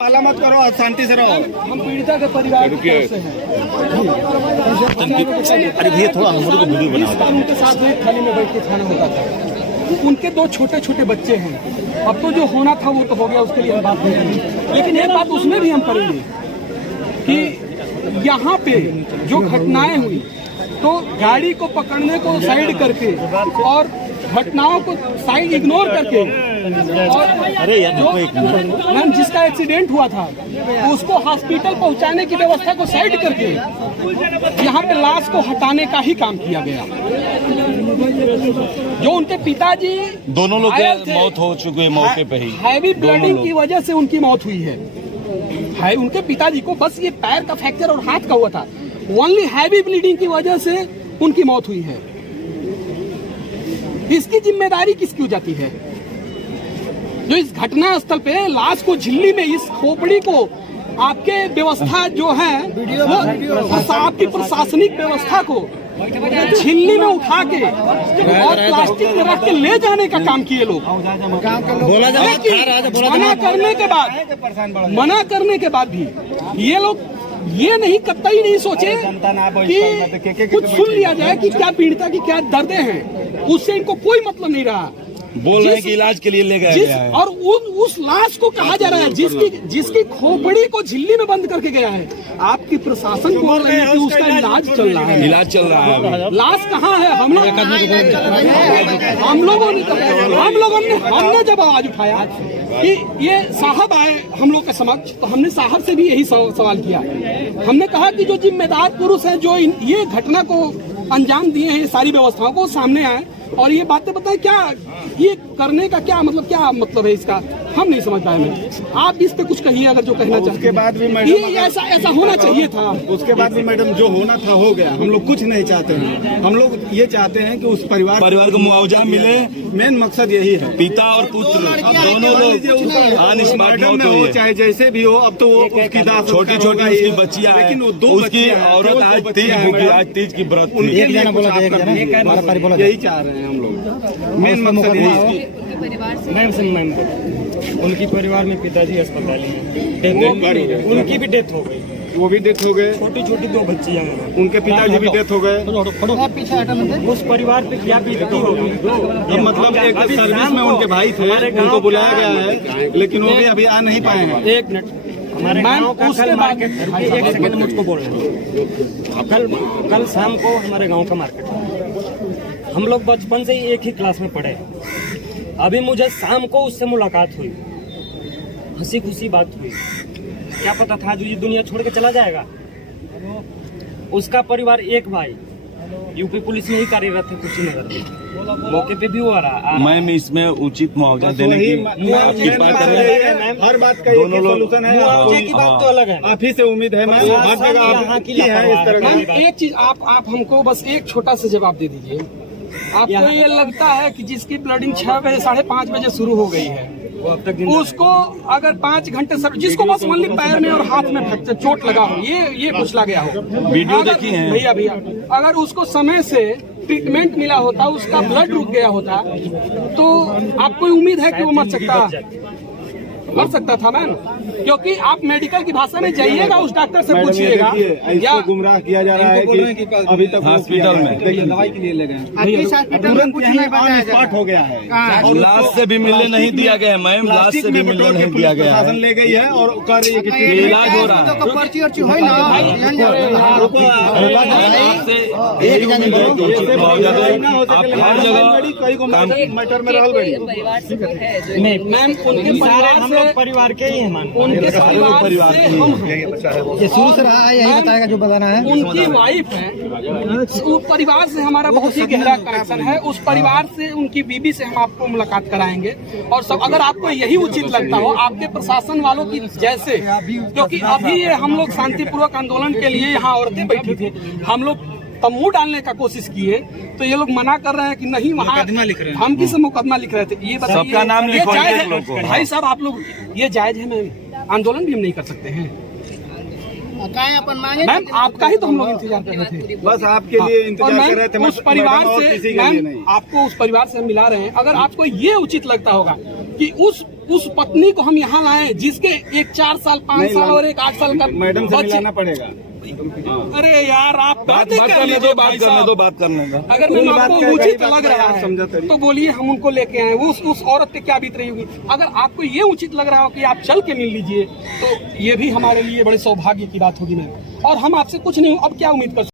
पाला मत करो, शांति से रहो। हम पीड़िता के परिवार से हैं। अरे भैया थोड़ा हम लोग को वीडियो बनाओ। उनके साथ एक थाली में बैठ के खाना होता था। उनके दो छोटे छोटे बच्चे हैं। अब तो जो होना था वो तो हो गया, उसके लिए हम बात नहीं करेंगे, लेकिन एक बात उसमें भी हम करेंगे कि यहाँ पे जो घटनाएं हुई तो गाड़ी को पकड़ने को साइड करके और घटनाओं को साइड इग्नोर करके और जो मैम जिसका एक्सीडेंट हुआ था उसको हॉस्पिटल पहुंचाने की व्यवस्था को साइड करके यहाँ पे लाश को हटाने का ही काम किया गया। जो उनके पिताजी दोनों लोग मौत हो चुकी है मौके पे ही। हैवी ब्लीडिंग की वजह से उनकी मौत हुई है। उनके पिताजी को बस ये पैर का फ्रैक्चर और हाथ का हुआ था। ओनली हैवी ब्लीडिंग की वजह से उनकी मौत हुई है। इसकी जिम्मेदारी किसकी हो जाती है? जो इस घटना स्थल पे लाश को झिल्ली में इस खोपड़ी को आपके व्यवस्था जो है वो आपकी प्रशासनिक व्यवस्था को झिल्ली में उठा के और प्लास्टिक में रख के ले जाने का काम किए लोग। मना करने के बाद भी ये लोग ये नहीं कतई नहीं सोचे कि कुछ सुन लिया जाए कि क्या पीड़िता की क्या दर्दें हैं। उससे इनको कोई मतलब नहीं रहा। बोल रहे हैं कि इलाज के लिए ले गए हैं। और उस लाश को कहा जा रहा है जिसकी खोपड़ी को झिल्ली में बंद करके गया है। आपकी प्रशासन बोल रही है कि उसका इलाज चल रहा है। इलाज चल रहा है। लाश कहाँ है? हमने जब आवाज उठाया कि ये साहब आए हम लोग के समक्ष, तो हमने साहब से भी यही सवाल किया। हमने कहा कि जो जिम्मेदार पुरुष हैं जो ये घटना को अंजाम दिए हैं, सारी व्यवस्थाओं को सामने आए और ये बातें बताएं। क्या ये करने का क्या मतलब है इसका? हम नहीं समझ पाए। मैं आप इस पे कुछ कहिए अगर जो कहना चाहते हैं। उसके बाद भी मैडम ये ऐसा होना चाहिए था। उसके बाद भी मैडम जो होना था हो गया। हम लोग कुछ नहीं चाहते हैं। हम लोग ये चाहते हैं कि उस परिवार को मुआवजा मिले। मेन मकसद यही है। पिता और पुत्र दोनों लोग हो, चाहे जैसे भी हो। अब तो वो छोटी छोटी उसकी बच्चियां, लेकिन वो दो उसकी औरत आज तीज की व्रत यही चाह रहे हैं हम लोग। मेन मकसद यही है। उनकी परिवार में पिताजी अस्पताल में उनकी भी डेथ हो गई। वो भी डेथ हो गए। छोटी छोटी दो बच्चियां हैं। उनके पिताजी भी डेथ हो गए। उस परिवार पे क्या बीतती होगी? मतलब एक सर्विस में उनके भाई थे, उनको बुलाया गया है, लेकिन वो भी अभी आ नहीं पाए हैं। एक मिनट, हमारे गांव का कल मार्केट, एक सेकंड मुझको बोल रहे हैं। कल शाम को हमारे गांव का मार्केट, हम लोग बचपन से ही एक ही क्लास में पढ़े। अभी मुझे शाम को उससे मुलाकात हुई, हंसी खुशी बात हुई। क्या पता था जो ये दुनिया छोड़ के चला जाएगा। उसका परिवार एक भाई यूपी पुलिस में ही कार्यरत है कुशीनगर में। मौके पे भी हुआ रहा। मैम इसमें उचित मुआवजा देने की हर बात का दोनों सोल्यूशन है। मुआवजे की बात तो अलग है। आप ही से उम्मीद है मैम, हर जगह आप की है इस तरह की। एक चीज आप हमको बस एक छोटा सा जवाब दे दीजिए। आपको ये लगता है कि जिसकी ब्लडिंग 6 बजे 5:30 बजे शुरू हो गई है, उसको अगर 5 घंटे जिसको बस ओनली पैर में और हाथ में फ्रैक्चर चोट लगा हो, ये कुचला गया हो, वीडियो देखी है भैया अगर उसको समय से ट्रीटमेंट मिला होता, उसका ब्लड रुक गया होता, तो आपको उम्मीद है कि वो मर सकता था मैम। क्योंकि आप मेडिकल की भाषा में जाइएगा, उस डॉक्टर से पूछिएगा। या गुमराह किया जा रहा है कि अभी तक हॉस्पिटल में दवाई के लिए ले गए, तुरंत ऑन स्पॉट हो गया है। और लाश से भी मिलने नहीं दिया गया है मैम, लाश से भी मिलने नहीं दिया गया है। प्रशासन ले गई है और कह रही है कि इलाज हो रहा है। मैटर में रहल बड़ी मैम, उनके परिवार के ही हैं। उनके परिवार से हम ये शुरू से रहा है, यही बताएगा जो बताना है। उनकी वाइफ है, उस परिवार से हमारा बहुत ही गहरा कनेक्शन है। उस परिवार से, उनकी बीबी से हम आपको मुलाकात कराएंगे। और सब अगर आपको यही उचित लगता हो आपके प्रशासन वालों की जैसे, क्योंकि अभी हम लोग शांतिपूर्वक आंदोलन के लिए यहाँ औरतें बैठी थी, हम लोग तम्बू डालने का कोशिश किए, तो ये लोग मना कर रहे हैं कि नहीं, वहाँ धमकी से मुकदमा लिख रहे थे। ये बताइए, सबका नाम ये जायज है भाई साहब? आप लोग ये जायज है मैम? आंदोलन भी हम नहीं कर सकते हैं मैम, आपका ही तो हम लोग इंतजार कर रहे थे। बस आपके लिए इंतजार कर रहे थे। उस परिवार से मैम, आपको उस परिवार से हम मिला रहे हैं। अगर आपको ये उचित लगता होगा कि उस उस पत्नी को हम यहाँ लाए जिसके एक 4 साल 5 साल और एक 8 साल का मैडम से बच्चे। मिलाना पड़ेगा। अरे यार आप बात कर करने लीजिए दो, बात भाई करने साहब। दो, बात करने दो। अगर कोई मैम बात आपको करेगा, उचित ये बात लग नहीं, रहा आप समझा है तरी। तो बोलिए, हम उनको लेके आए। उस औरत पे क्या बीत रही होगी। अगर आपको ये उचित लग रहा हो कि आप चल के मिल लीजिए तो ये भी हमारे लिए बड़े सौभाग्य की बात होगी मैम। और हम आपसे कुछ नहीं, अब क्या उम्मीद कर